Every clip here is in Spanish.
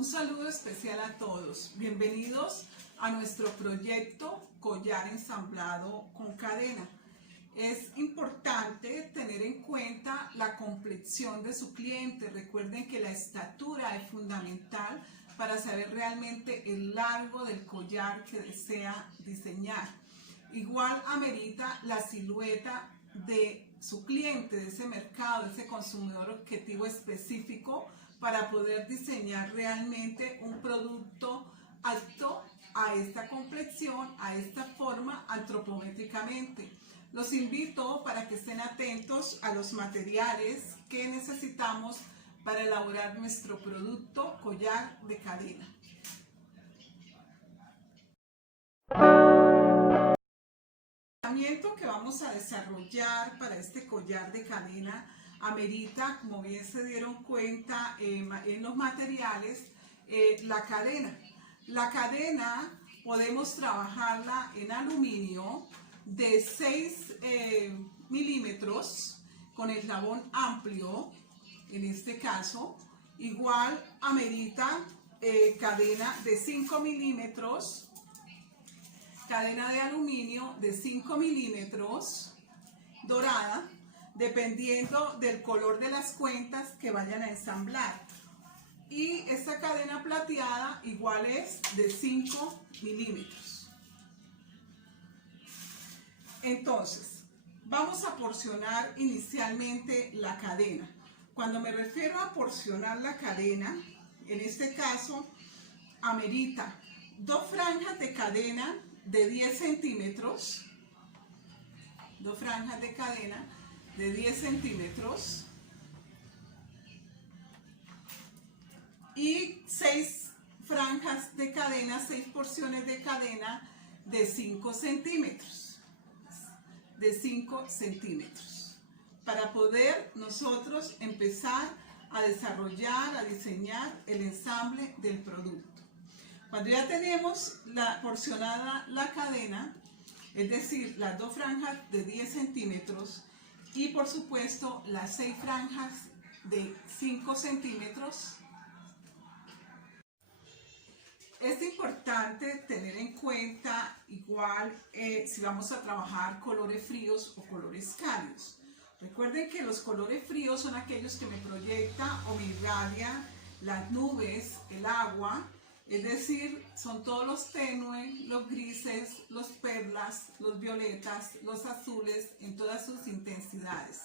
Un saludo especial a todos. Bienvenidos a nuestro proyecto Collar Ensamblado con Cadena. Es importante tener en cuenta la complexión de su cliente. Recuerden que la estatura es fundamental para saber realmente el largo del collar que desea diseñar. Igual amerita la silueta de su cliente, de ese mercado, de ese consumidor objetivo específico para poder diseñar realmente un producto apto a esta complexión, a esta forma antropométricamente. Los invito para que estén atentos a los materiales que necesitamos para elaborar nuestro producto collar de cadena. El tratamiento que vamos a desarrollar para este collar de cadena amerita, como bien se dieron cuenta en los materiales, la cadena. La cadena podemos trabajarla en aluminio de 6 milímetros con eslabón amplio, en este caso. Igual amerita cadena de 5 milímetros, cadena de aluminio de 5 milímetros, dorada, dependiendo del color de las cuentas que vayan a ensamblar. Y esta cadena plateada igual es de 5 milímetros. Entonces, vamos a porcionar inicialmente la cadena. Cuando me refiero a porcionar la cadena, en este caso, amerita 2 franjas de cadena de 10 centímetros, 2 franjas de cadena de 10 centímetros y 6 franjas de cadena, 6 porciones de cadena de 5 centímetros, para poder nosotros empezar a desarrollar, a diseñar el ensamble del producto. Cuando ya tenemos porcionada la cadena, es decir, las 2 franjas de 10 centímetros y por supuesto las 6 franjas de 5 centímetros, es importante tener en cuenta igual si vamos a trabajar colores fríos o colores cálidos. Recuerden que los colores fríos son aquellos que me proyecta o me irradia las nubes, el agua, es decir, son todos los tenues, los grises, los perlas, los violetas, los azules en todas sus intensidades,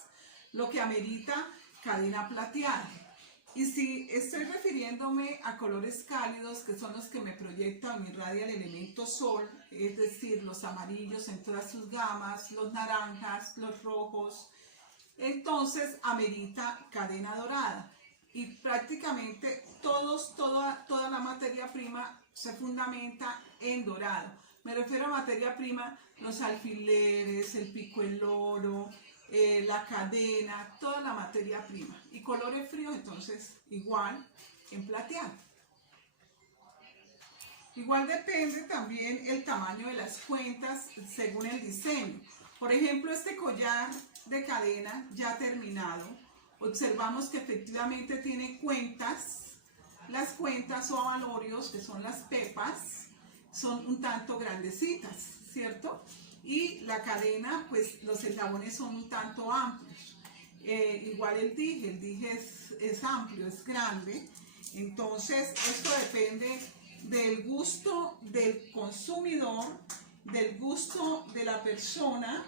lo que amerita cadena plateada. Y si estoy refiriéndome a colores cálidos, que son los que me proyectan o me irradia el elemento sol, es decir, los amarillos en todas sus gamas, los naranjas, los rojos, entonces amerita cadena dorada. Y prácticamente toda la materia prima se fundamenta en dorado. Me refiero a materia prima, los alfileres, el pico del oro, la cadena, toda la materia prima. Y colores fríos, entonces, igual en plateado. Igual depende también el tamaño de las cuentas según el diseño. Por ejemplo, este collar de cadena ya terminado, observamos que efectivamente tiene cuentas. Las cuentas o avalorios, que son las pepas, son un tanto grandecitas, ¿cierto? Y la cadena, pues los eslabones son un tanto amplios. Igual el dije es amplio, es grande. Entonces, esto depende del gusto del consumidor, del gusto de la persona.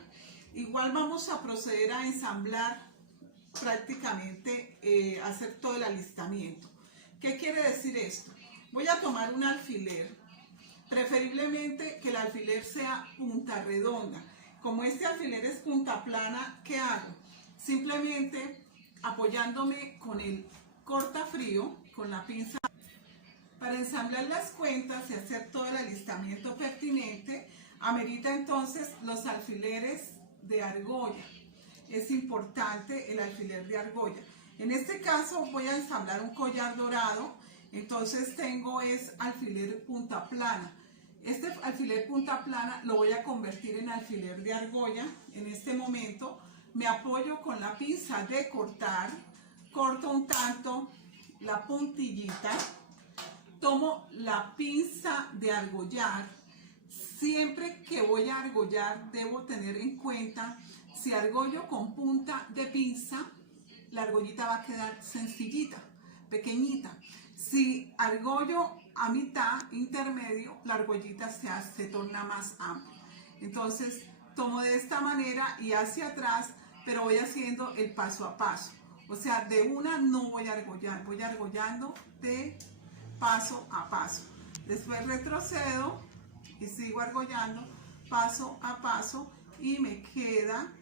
Igual vamos a proceder a ensamblar prácticamente, hacer todo el alistamiento. ¿Qué quiere decir esto? Voy a tomar un alfiler, preferiblemente que el alfiler sea punta redonda. Como este alfiler es punta plana, ¿qué hago? Simplemente apoyándome con el cortafrío, con la pinza, para ensamblar las cuentas y hacer todo el alistamiento pertinente, amerita entonces los alfileres de argolla. Es importante el alfiler de argolla. En este caso voy a ensamblar un collar dorado, entonces tengo alfiler punta plana. Este alfiler punta plana lo voy a convertir en alfiler de argolla. En este momento me apoyo con la pinza de cortar, corto un tanto la puntillita tomo la pinza de argollar. Siempre que voy a argollar debo tener en cuenta, si argollo con punta de pinza, la argollita va a quedar sencillita, pequeñita. Si argollo a mitad, intermedio, la argollita se torna más amplia. Entonces tomo de esta manera y hacia atrás, pero voy haciendo el paso a paso. O sea, de una no voy a argollar, voy argollando de paso a paso. Después retrocedo y sigo argollando paso a paso y me queda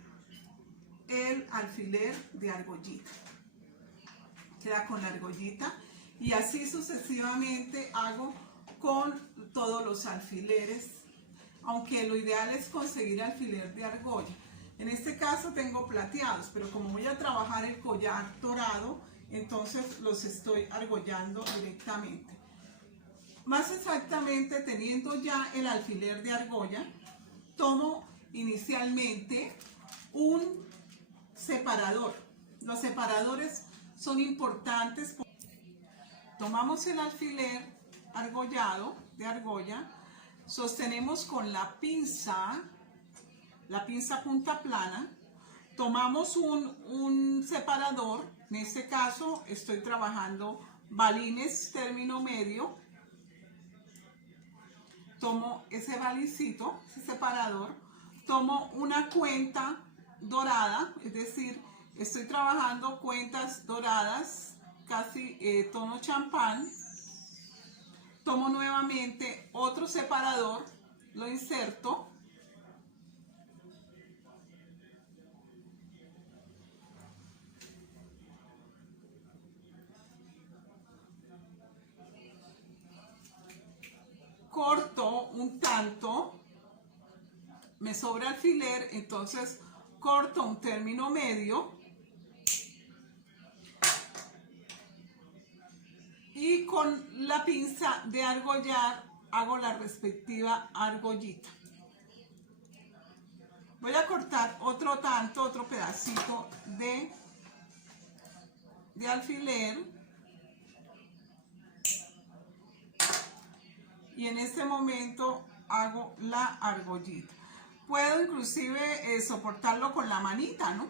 el alfiler de argollita. Queda con la argollita y así sucesivamente hago con todos los alfileres, aunque lo ideal es conseguir alfiler de argolla. En este caso tengo plateados, pero como voy a trabajar el collar dorado, entonces los estoy argollando directamente. Más exactamente, teniendo ya el alfiler de argolla, tomo inicialmente un separador. Los separadores son importantes. Tomamos el alfiler argollado de argolla, sostenemos con la pinza punta plana, tomamos un separador. En este caso estoy trabajando balines término medio. Tomo ese balincito, ese separador, tomo una cuenta dorada, es decir, estoy trabajando cuentas doradas, casi tono champán. Tomo nuevamente otro separador, lo inserto. Corto un tanto, me sobra alfiler, entonces corto un término medio y con la pinza de argollar hago la respectiva argollita. Voy a cortar otro pedacito de alfiler. Y en este momento hago la argollita. Puedo inclusive soportarlo con la manita, ¿no?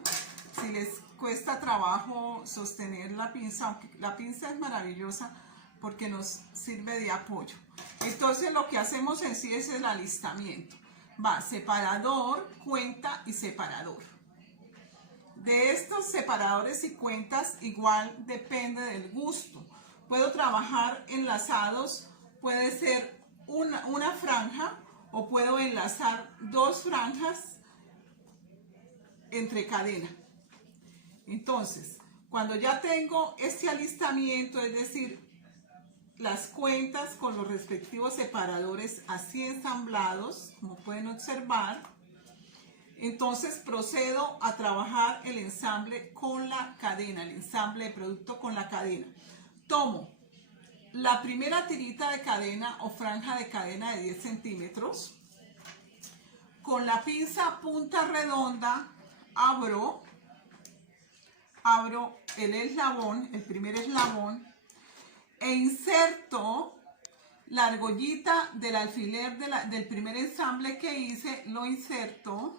Si les cuesta trabajo sostener la pinza, aunque la pinza es maravillosa porque nos sirve de apoyo. Entonces lo que hacemos en sí es el alistamiento. Va separador, cuenta y separador. De estos separadores y cuentas igual depende del gusto. Puedo trabajar enlazados, puede ser una franja o puedo enlazar dos franjas entre cadena. Entonces, cuando ya tengo este alistamiento, es decir, las cuentas con los respectivos separadores así ensamblados, como pueden observar, entonces procedo a trabajar el ensamble con la cadena, el ensamble de producto con la cadena. Tomo la primera tirita de cadena o franja de cadena de 10 centímetros. Con la pinza punta redonda abro el eslabón, el primer eslabón, e inserto la argollita del alfiler del primer ensamble que hice, lo inserto.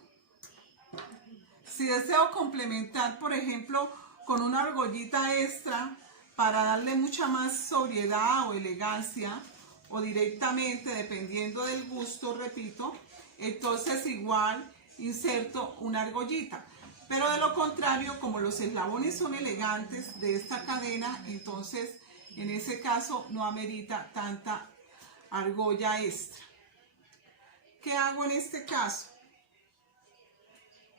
Si deseo complementar, por ejemplo, con una argollita extra, para darle mucha más sobriedad o elegancia, o directamente, dependiendo del gusto, repito, entonces igual inserto una argollita. Pero de lo contrario, como los eslabones son elegantes de esta cadena, entonces en ese caso no amerita tanta argolla extra. ¿Qué hago en este caso?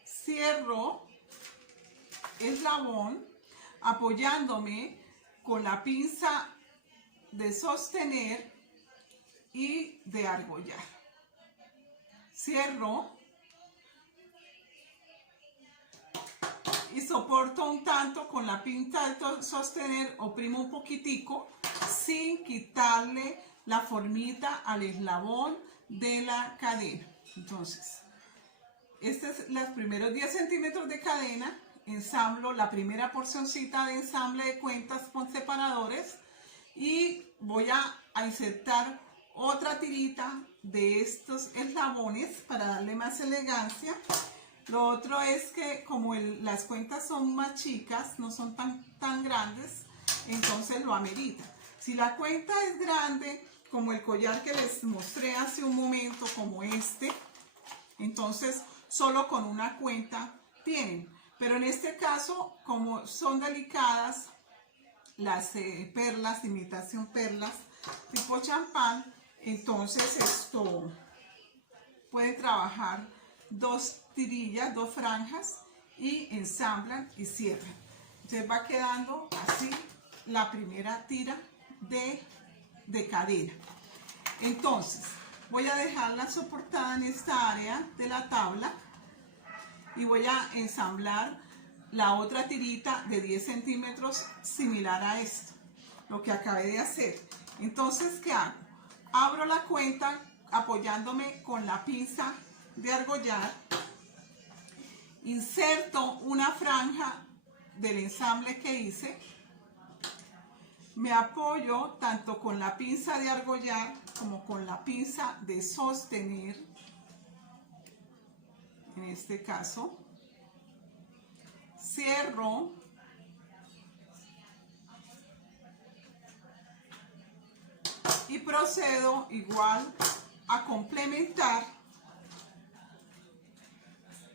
Cierro eslabón apoyándome con la pinza de sostener y de argollar. Cierro y soporto un tanto con la pinza de sostener, oprimo un poquitico sin quitarle la formita al eslabón de la cadena. Entonces, estos son los primeros 10 centímetros de cadena. Ensamblo la primera porcioncita de ensamble de cuentas con separadores y voy a a insertar otra tirita de estos eslabones para darle más elegancia. Lo otro es que como las cuentas son más chicas, no son tan grandes, entonces lo amerita. Si la cuenta es grande, como el collar que les mostré hace un momento, como este, entonces solo con una cuenta tienen. Pero en este caso, como son delicadas, las perlas, de imitación perlas, tipo champán, entonces esto pueden trabajar dos tirillas, dos franjas y ensamblan y cierran. Entonces va quedando así la primera tira de cadena. Entonces voy a dejarla soportada en esta área de la tabla y voy a ensamblar la otra tirita de 10 centímetros similar a esto, lo que acabé de hacer. Entonces, ¿qué hago? Abro la cuenta apoyándome con la pinza de argollar, inserto una franja del ensamble que hice, me apoyo tanto con la pinza de argollar como con la pinza de sostener, en este caso, cierro y procedo igual a complementar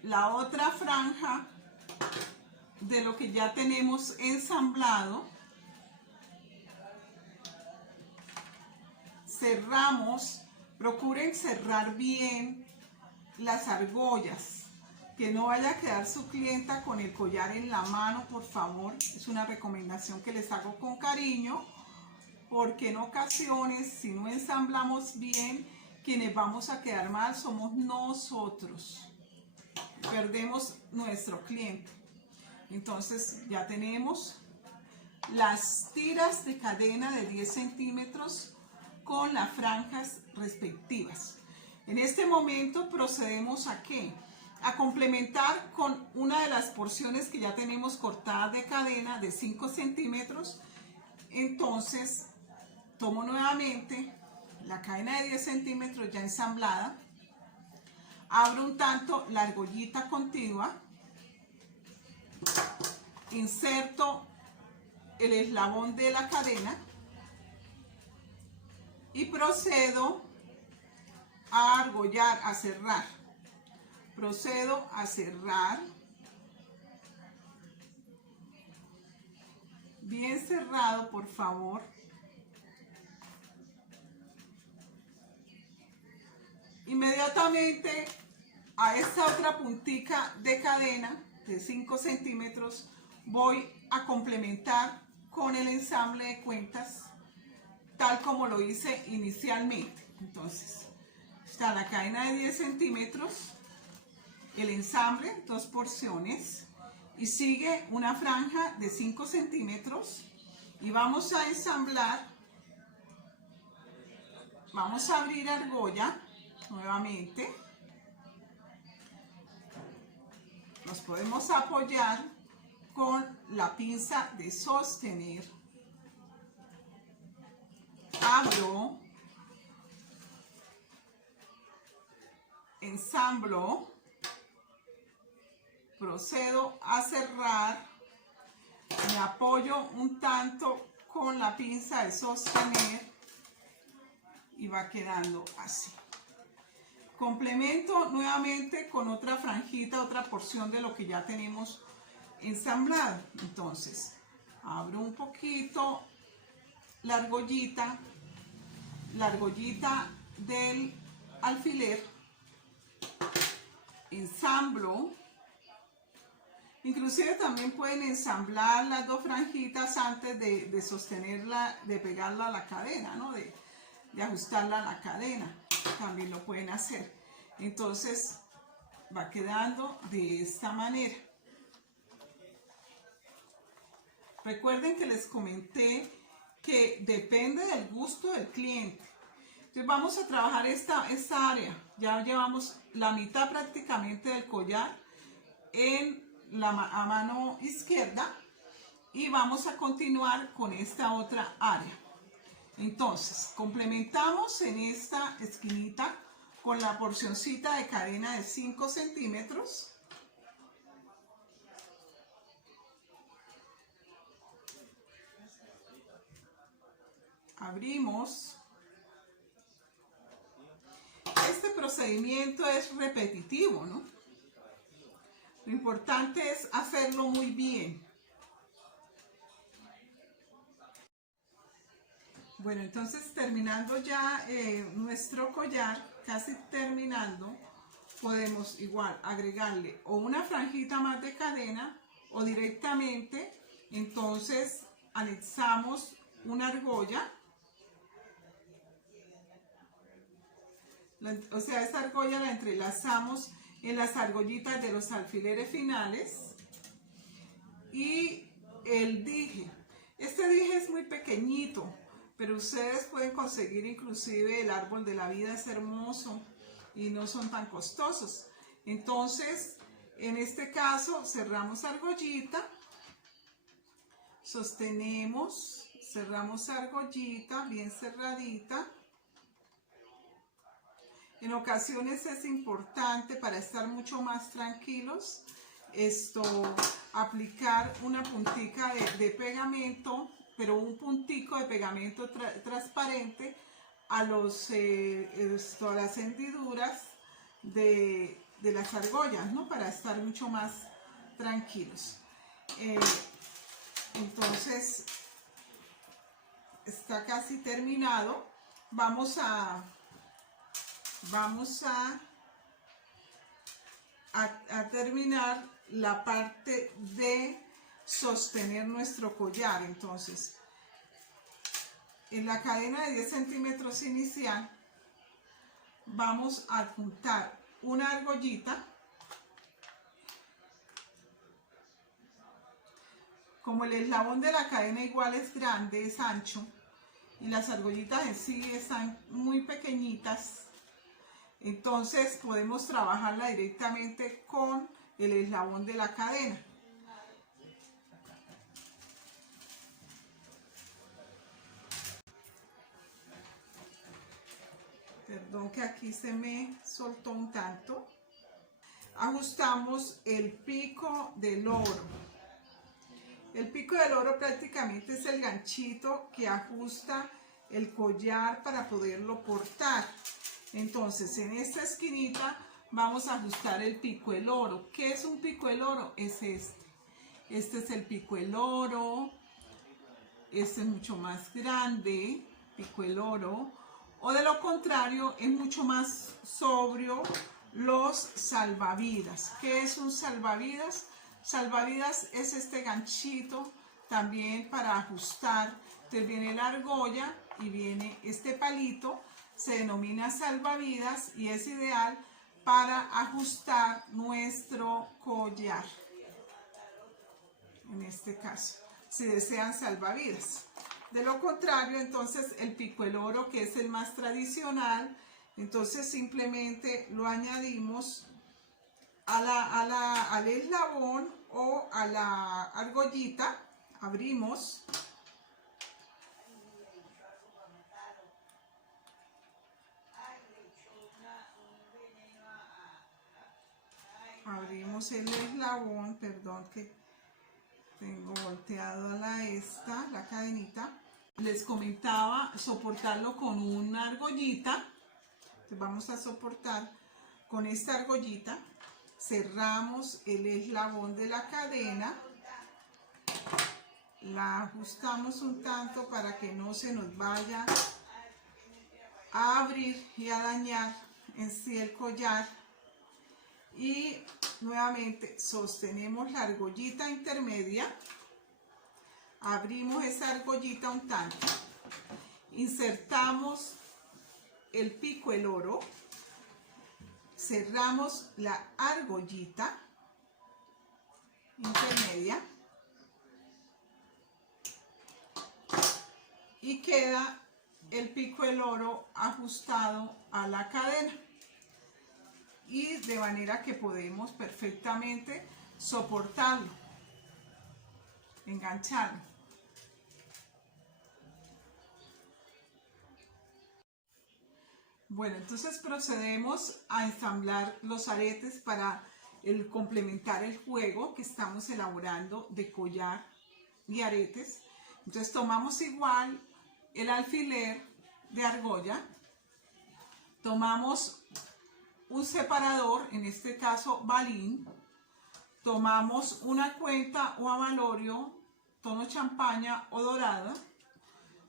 la otra franja de lo que ya tenemos ensamblado. Cerramos, procuren cerrar bien las argollas, que no vaya a quedar su clienta con el collar en la mano, por favor. Es una recomendación que les hago con cariño, porque en ocasiones, si no ensamblamos bien, quienes vamos a quedar mal somos nosotros. Perdemos nuestro cliente. Entonces ya tenemos las tiras de cadena de 10 centímetros con las franjas respectivas. En este momento procedemos a ¿qué? A complementar con una de las porciones que ya tenemos cortadas de cadena de 5 centímetros. Entonces tomo nuevamente la cadena de 10 centímetros ya ensamblada, abro un tanto la argollita continua, inserto el eslabón de la cadena y procedo a argollar, a cerrar. Procedo a cerrar, bien cerrado, por favor. Inmediatamente a esta otra puntica de cadena de 5 centímetros voy a complementar con el ensamble de cuentas tal como lo hice inicialmente. Entonces está la cadena de 10 centímetros, el ensamble, dos porciones, y sigue una franja de 5 centímetros y vamos a ensamblar. Vamos a abrir argolla nuevamente, nos podemos apoyar con la pinza de sostener, abro, ensamblo, procedo a cerrar, me apoyo un tanto con la pinza de sostener y va quedando así. Complemento nuevamente con otra franjita, otra porción de lo que ya tenemos ensamblado. Entonces abro un poquito la argollita del alfiler, ensamblo. Inclusive también pueden ensamblar las dos franjitas antes de sostenerla, de pegarla a la cadena, ¿no? de ajustarla a la cadena. También lo pueden hacer. Entonces va quedando de esta manera. Recuerden que les comenté que depende del gusto del cliente. Entonces vamos a trabajar esta área. Ya llevamos la mitad prácticamente del collar a mano izquierda y vamos a continuar con esta otra área. Entonces, complementamos en esta esquinita con la porcioncita de cadena de 5 centímetros. Abrimos. Este procedimiento es repetitivo, ¿no? Lo importante es hacerlo muy bien. Bueno, entonces terminando ya nuestro collar, casi terminando, podemos igual agregarle o una franjita más de cadena o directamente, entonces anexamos una argolla. O sea, esta argolla la entrelazamos en las argollitas de los alfileres finales y el dije. Este dije es muy pequeñito, pero ustedes pueden conseguir inclusive el árbol de la vida, es hermoso y no son tan costosos. Entonces, en este caso, cerramos argollita, sostenemos, cerramos argollita bien cerradita. En ocasiones es importante, para estar mucho más tranquilos, aplicar una puntica de pegamento, pero un puntico de pegamento transparente a las hendiduras de las argollas, ¿no? Para estar mucho más tranquilos. Entonces, está casi terminado. Vamos a terminar la parte de sostener nuestro collar. Entonces, en la cadena de 10 centímetros inicial vamos a juntar una argollita. Como el eslabón de la cadena igual es grande, es ancho, y las argollitas en sí están muy pequeñitas, entonces podemos trabajarla directamente con el eslabón de la cadena. Perdón que aquí se me soltó un tanto. Ajustamos el pico del oro. El pico del oro prácticamente es el ganchito que ajusta el collar para poderlo portar. Entonces, en esta esquinita vamos a ajustar el pico del oro. ¿Qué es un pico del oro? Es este. Este es el pico del oro. Este es mucho más grande, pico del oro. O de lo contrario, es mucho más sobrio los salvavidas. ¿Qué es un salvavidas? Salvavidas es este ganchito también para ajustar. Entonces viene la argolla y viene este palito. Se denomina salvavidas y es ideal para ajustar nuestro collar. En este caso, si desean salvavidas. De lo contrario, entonces el pico del oro, que es el más tradicional, entonces simplemente lo añadimos al eslabón o a la argollita. Abrimos. Abrimos el eslabón, perdón que tengo volteado la cadenita. Les comentaba soportarlo con una argollita. Entonces vamos a soportar con esta argollita. Cerramos el eslabón de la cadena. La ajustamos un tanto para que no se nos vaya a abrir y a dañar en sí el collar. Y nuevamente sostenemos la argollita intermedia, abrimos esa argollita un tanto, insertamos el pico del oro, cerramos la argollita intermedia y queda el pico del oro ajustado a la cadena. Y de manera que podemos perfectamente soportarlo, engancharlo. Bueno, entonces procedemos a ensamblar los aretes para complementar el juego que estamos elaborando de collar y aretes. Entonces tomamos igual el alfiler de argolla, tomamos un separador, en este caso balín, tomamos una cuenta o avalorio, tono champaña o dorada,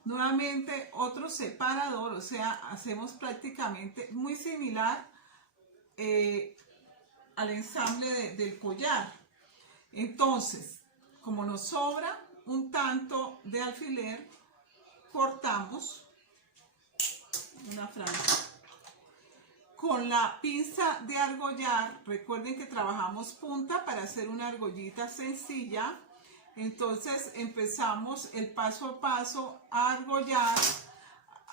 nuevamente otro separador, o sea, hacemos prácticamente muy similar al ensamble del collar. Entonces, como nos sobra un tanto de alfiler, cortamos una franja. Con la pinza de argollar, recuerden que trabajamos punta para hacer una argollita sencilla. Entonces empezamos el paso a paso a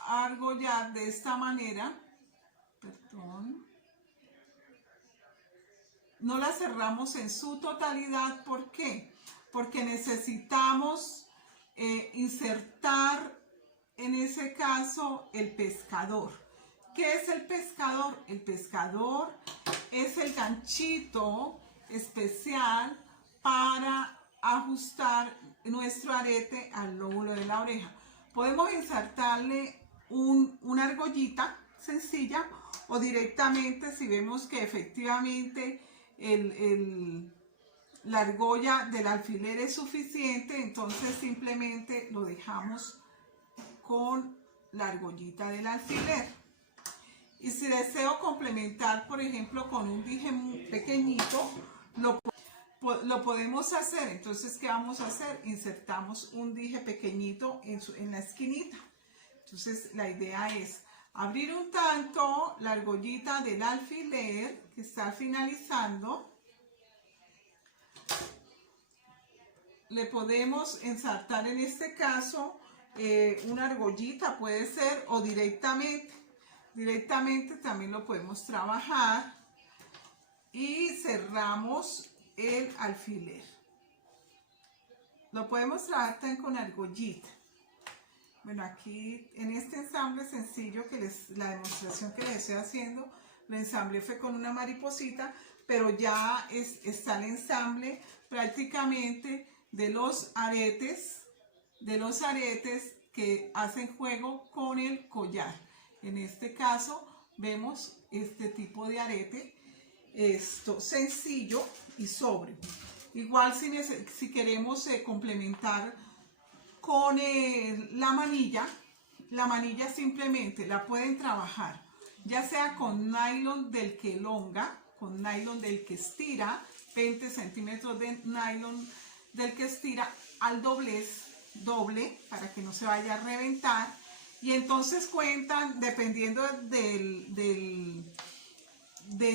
argollar de esta manera. Perdón. No la cerramos en su totalidad. ¿Por qué? Porque necesitamos insertar en ese caso el pescador. ¿Qué es el pescador? El pescador es el ganchito especial para ajustar nuestro arete al lóbulo de la oreja. Podemos insertarle una argollita sencilla o directamente, si vemos que efectivamente la argolla del alfiler es suficiente, entonces simplemente lo dejamos con la argollita del alfiler. Y si deseo complementar, por ejemplo, con un dije pequeñito, lo podemos hacer. Entonces, ¿qué vamos a hacer? Insertamos un dije pequeñito en la esquinita. Entonces, la idea es abrir un tanto la argollita del alfiler que está finalizando. Le podemos ensartar en este caso una argollita, puede ser, o directamente también lo podemos trabajar, y cerramos el alfiler. Lo podemos trabajar también con argollita. Bueno, aquí en este ensamble sencillo la demostración que les estoy haciendo, el ensamble fue con una mariposita, pero ya está el ensamble prácticamente de los aretes que hacen juego con el collar. En este caso vemos este tipo de arete, sencillo y sobrio. Igual si queremos complementar con la manilla simplemente la pueden trabajar, ya sea con nylon del que elonga, con nylon del que estira, 20 centímetros de nylon del que estira al doble para que no se vaya a reventar. Y entonces cuentan, dependiendo de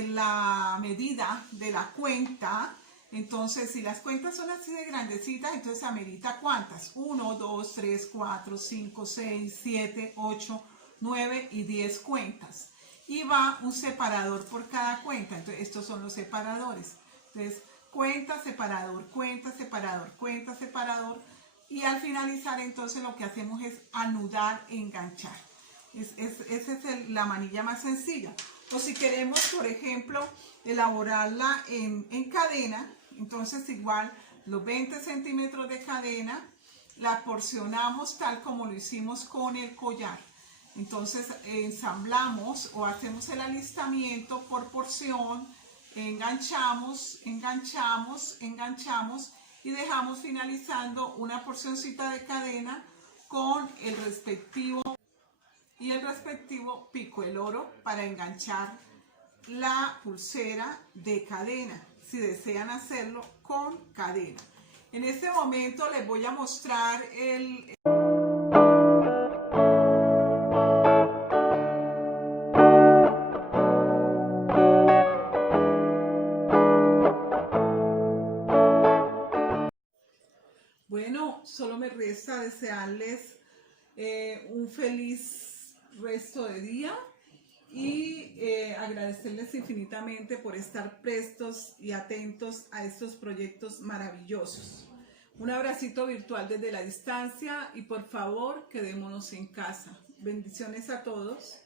la medida de la cuenta. Entonces, si las cuentas son así de grandecitas, entonces amerita ¿cuántas? 1, 2, 3, 4, 5, 6, 7, 8, 9 y 10 cuentas. Y va un separador por cada cuenta. Entonces, estos son los separadores. Entonces, cuenta, separador, cuenta, separador, cuenta, separador. Y al finalizar, entonces, lo que hacemos es anudar e enganchar. Esa es la manilla más sencilla. O si queremos, por ejemplo, elaborarla en cadena, entonces igual los 20 centímetros de cadena la porcionamos tal como lo hicimos con el collar. Entonces ensamblamos o hacemos el alistamiento por porción, enganchamos, enganchamos, enganchamos y dejamos finalizando una porcioncita de cadena con el respectivo pico el oro para enganchar la pulsera de cadena, si desean hacerlo con cadena. En este momento les voy a mostrar Bueno, solo me resta desearles un feliz resto de día y agradecerles infinitamente por estar prestos y atentos a estos proyectos maravillosos. Un abracito virtual desde la distancia y por favor quedémonos en casa. Bendiciones a todos.